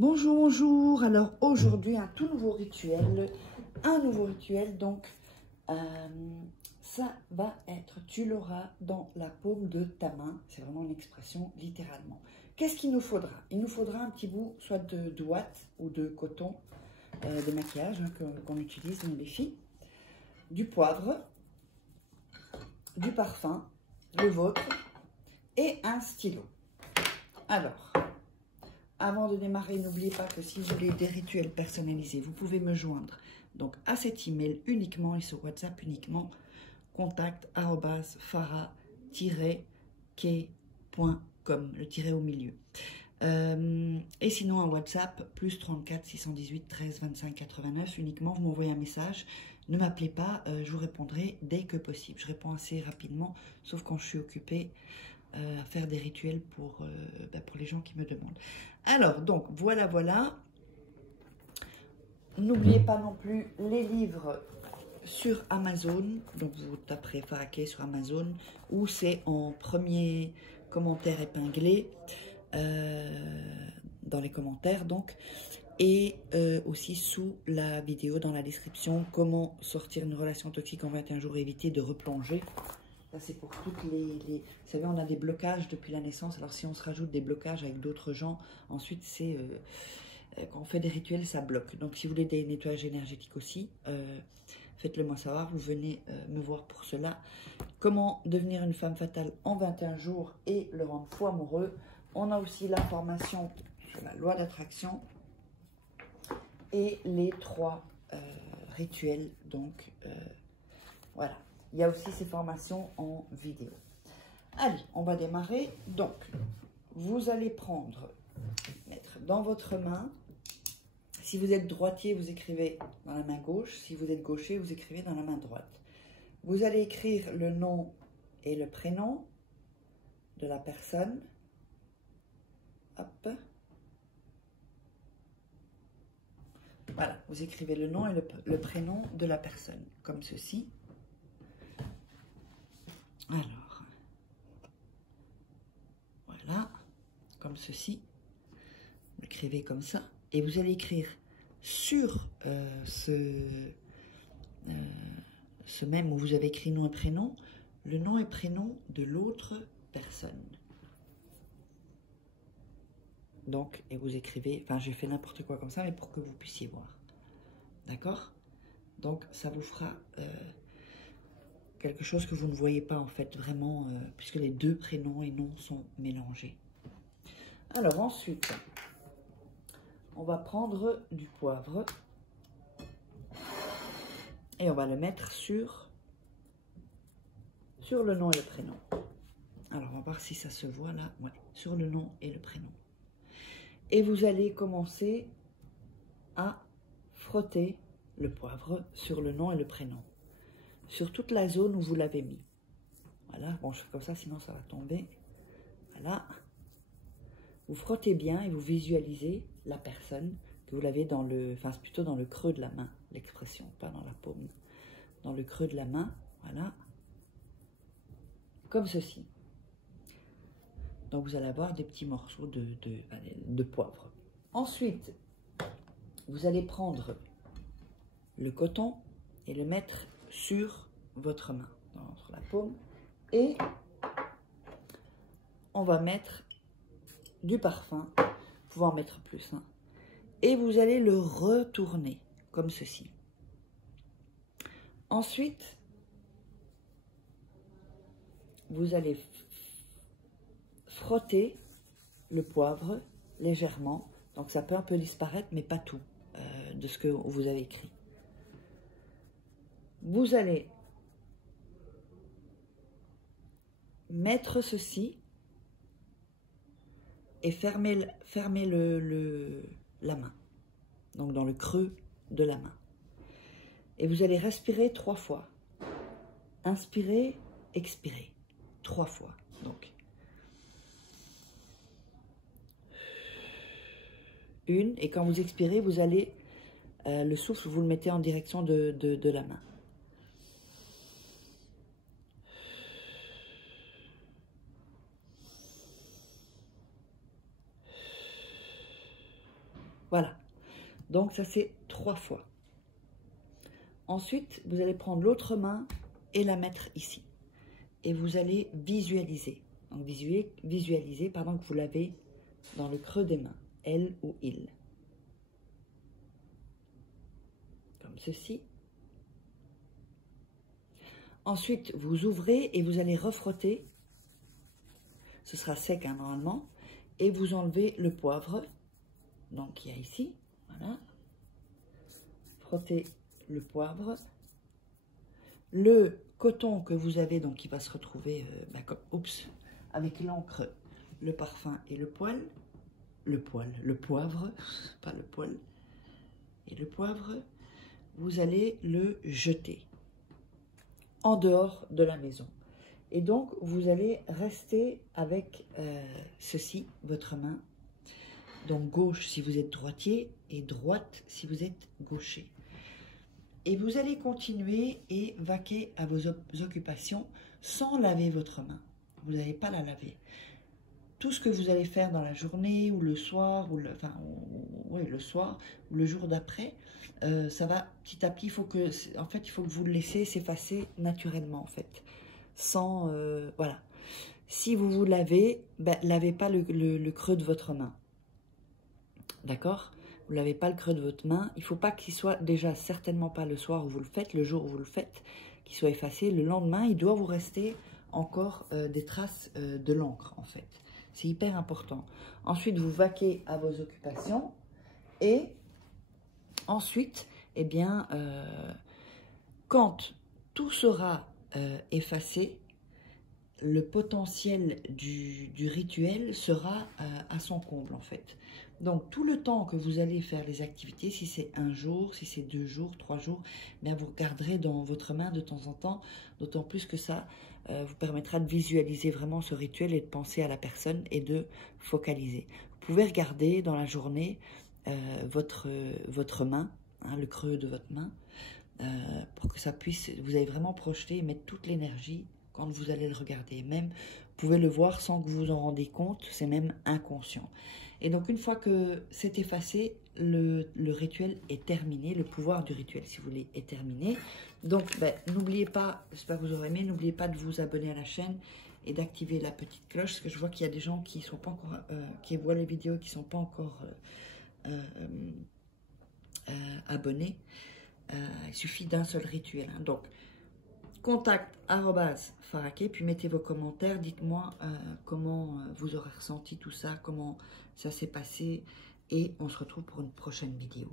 Bonjour, bonjour. Alors aujourd'hui, un tout nouveau rituel. Donc ça va être, tu l'auras dans la paume de ta main. C'est vraiment une expression littéralement. Qu'est-ce qu'il nous faudra? Il nous faudra un petit bout, soit de ouate ou de coton de maquillage qu'on utilise, nous les filles. Du poivre, du parfum, le vôtre et un stylo. Alors, avant de démarrer, n'oubliez pas que si vous voulez des rituels personnalisés, vous pouvez me joindre donc à cet email uniquement et sur WhatsApp uniquement, contact@fara-k.com, le tiret au milieu. Et sinon, un WhatsApp, plus 34 618 13 25 89, uniquement, vous m'envoyez un message. Ne m'appelez pas, je vous répondrai dès que possible. Je réponds assez rapidement, sauf quand je suis occupée à faire des rituels pour les gens qui me demandent. Alors, donc, voilà. N'oubliez pas non plus les livres sur Amazon. Donc, vous taperez Fara K sur Amazon, ou c'est en premier commentaire épinglé dans les commentaires, donc. Et aussi sous la vidéo, dans la description, comment sortir une relation toxique en 21 jours et éviter de replonger. Ça, c'est pour toutes les... Vous savez, on a des blocages depuis la naissance. Alors, si on se rajoute des blocages avec d'autres gens, ensuite, c'est... quand on fait des rituels, ça bloque. Donc, si vous voulez des nettoyages énergétiques aussi, faites-le moi savoir. Vous venez me voir pour cela. Comment devenir une femme fatale en 21 jours et le rendre fou amoureux. On a aussi la formation sur la loi d'attraction et les 3 rituels. Donc, voilà. Il y a aussi ces formations en vidéo. Allez, on va démarrer. Donc, vous allez mettre dans votre main. Si vous êtes droitier, vous écrivez dans la main gauche. Si vous êtes gaucher, vous écrivez dans la main droite. Vous allez écrire le nom et le prénom de la personne. Hop. Voilà, vous écrivez le nom et le prénom de la personne, comme ceci. Alors, voilà, comme ceci. Vous l'écrivez comme ça. Et vous allez écrire sur ce même où vous avez écrit nom et prénom, le nom et prénom de l'autre personne. Donc, et vous écrivez, enfin j'ai fait n'importe quoi comme ça, mais pour que vous puissiez voir. D'accord? Donc, ça vous fera quelque chose que vous ne voyez pas en fait vraiment, puisque les 2 prénoms et noms sont mélangés. Alors ensuite, on va prendre du poivre et on va le mettre sur le nom et le prénom. Alors, on va voir si ça se voit là. Ouais, sur le nom et le prénom. Et vous allez commencer à frotter le poivre sur le nom et le prénom. Sur toute la zone où vous l'avez mis. Voilà, bon, je fais comme ça, sinon ça va tomber. Voilà. Vous frottez bien et vous visualisez la personne que vous l'avez dans le... Enfin, c'est plutôt dans le creux de la main, l'expression, pas dans la paume. Dans le creux de la main, voilà. Comme ceci. Donc, vous allez avoir des petits morceaux de poivre. Ensuite, vous allez prendre le coton et le mettre sur votre main, sur la paume. Et on va mettre du parfum. Vous pouvez en mettre plus. Hein. Et vous allez le retourner, comme ceci. Ensuite, vous allez frotter le poivre légèrement. Donc, ça peut un peu disparaître, mais pas tout de ce que vous avez écrit. Vous allez mettre ceci et fermer la main. Donc, dans le creux de la main. Et vous allez respirer 3 fois. Inspirer, expirer. 3 fois. Donc, 1. Et quand vous expirez, vous allez, le souffle, vous le mettez en direction de la main. Voilà. Donc, ça, c'est 3 fois. Ensuite, vous allez prendre l'autre main et la mettre ici. Et vous allez visualiser. Donc, visualiser, pardon, que vous l'avez dans le creux des mains. Elle ou il. Comme ceci. Ensuite, vous ouvrez et vous allez refrotter. Ce sera sec, hein, normalement. Et vous enlevez le poivre. Donc, il y a ici. Voilà. Frottez le poivre. Le coton que vous avez, donc, qui va se retrouver avec l'encre, le parfum et le poil. Le poivre, pas le poil. Et le poivre, vous allez le jeter en dehors de la maison. Et donc, vous allez rester avec ceci, votre main. Donc, gauche si vous êtes droitier et droite si vous êtes gaucher. Et vous allez continuer et vaquer à vos occupations sans laver votre main. Vous n'allez pas la laver. Tout ce que vous allez faire dans la journée ou le soir, ou le soir ou le jour d'après, ça va petit à petit. Il faut que vous le laissez s'effacer naturellement en fait. Sans voilà. Si vous vous lavez, lavez pas le creux de votre main. D'accord? Vous lavez pas le creux de votre main. Il faut pas qu'il soit déjà certainement pas le soir où vous le faites, le jour où vous le faites, qu'il soit effacé. Le lendemain, il doit vous rester encore des traces de l'encre en fait. C'est hyper important. Ensuite, vous vaquez à vos occupations et ensuite, eh bien, quand tout sera effacé, le potentiel du rituel sera à son comble en fait. Donc tout le temps que vous allez faire les activités, si c'est 1 jour, si c'est 2 jours, 3 jours, bien vous regarderez dans votre main de temps en temps, d'autant plus que ça vous permettra de visualiser vraiment ce rituel et de penser à la personne et de focaliser. Vous pouvez regarder dans la journée votre main, hein, le creux de votre main, pour que ça puisse, vous allez vraiment projeter et mettre toute l'énergie quand vous allez le regarder. Même, vous pouvez le voir sans que vous vous en rendiez compte, c'est même inconscient. Et donc, une fois que c'est effacé, le rituel est terminé, le pouvoir du rituel, si vous voulez, est terminé. Donc, n'oubliez pas, j'espère que vous aurez aimé, n'oubliez pas de vous abonner à la chaîne et d'activer la petite cloche, parce que je vois qu'il y a des gens qui sont pas encore, qui voient les vidéos, qui ne sont pas encore abonnés. Il suffit d'un seul rituel. Hein. Donc, contact@faraké, puis mettez vos commentaires, dites-moi comment vous aurez ressenti tout ça, comment ça s'est passé, et on se retrouve pour une prochaine vidéo.